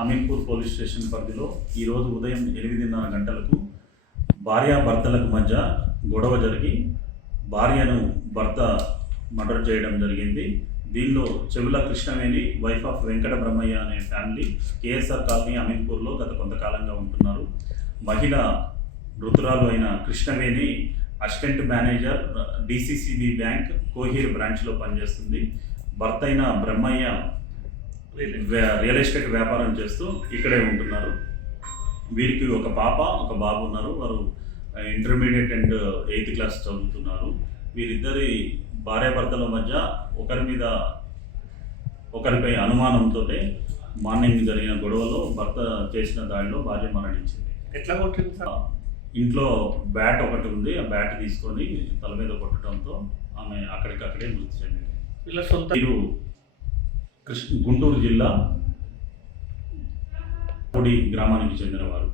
Ameenpur police station పరిధిలో ఈరోజు ఉదయం 8:30 గంటలకు భార్యాభర్తలకు మధ్య గొడవ జరిగి భార్యను భర్త మర్డర్ చేయడం జరిగింది. దీనిలో చెవుల కృష్ణవేణి వైఫ్ ఆఫ్ వెంకట బ్రహ్మయ్య అనే ఫ్యామిలీ కేఎస్ఆర్ కాలనీ అమీన్పూర్లో గత కొంతకాలంగా ఉంటున్నారు. మహిళ మృతురాలు అయిన Krishnaveni assistant manager DCCB bank Kohir బ్రాంచ్లో పనిచేస్తుంది. భర్త అయిన బ్రహ్మయ్య రియల్ ఎస్టేట్ వ్యాపారం చేస్తూ ఇక్కడే ఉంటున్నారు. వీరికి ఒక పాప ఒక బాబు ఉన్నారు. వారు ఇంటర్మీడియట్ అండ్ 8th క్లాస్ చదువుతున్నారు. వీరిద్దరి భార్యాభర్తల మధ్య ఒకరిపై అనుమానంతో మార్నింగ్ జరిగిన గొడవలో భర్త చేసిన దాడిలో భార్య మరణించింది. ఎట్లా కొట్టింది సార్? ఇంట్లో బ్యాట్ ఒకటి ఉంది. ఆ బ్యాట్ తీసుకొని తల మీద కొట్టడంతో ఆమె అక్కడికక్కడే మృతి చెందింది. వీరు గుంటూరు జిల్లా పొడి గ్రామానికి చెందినవారు.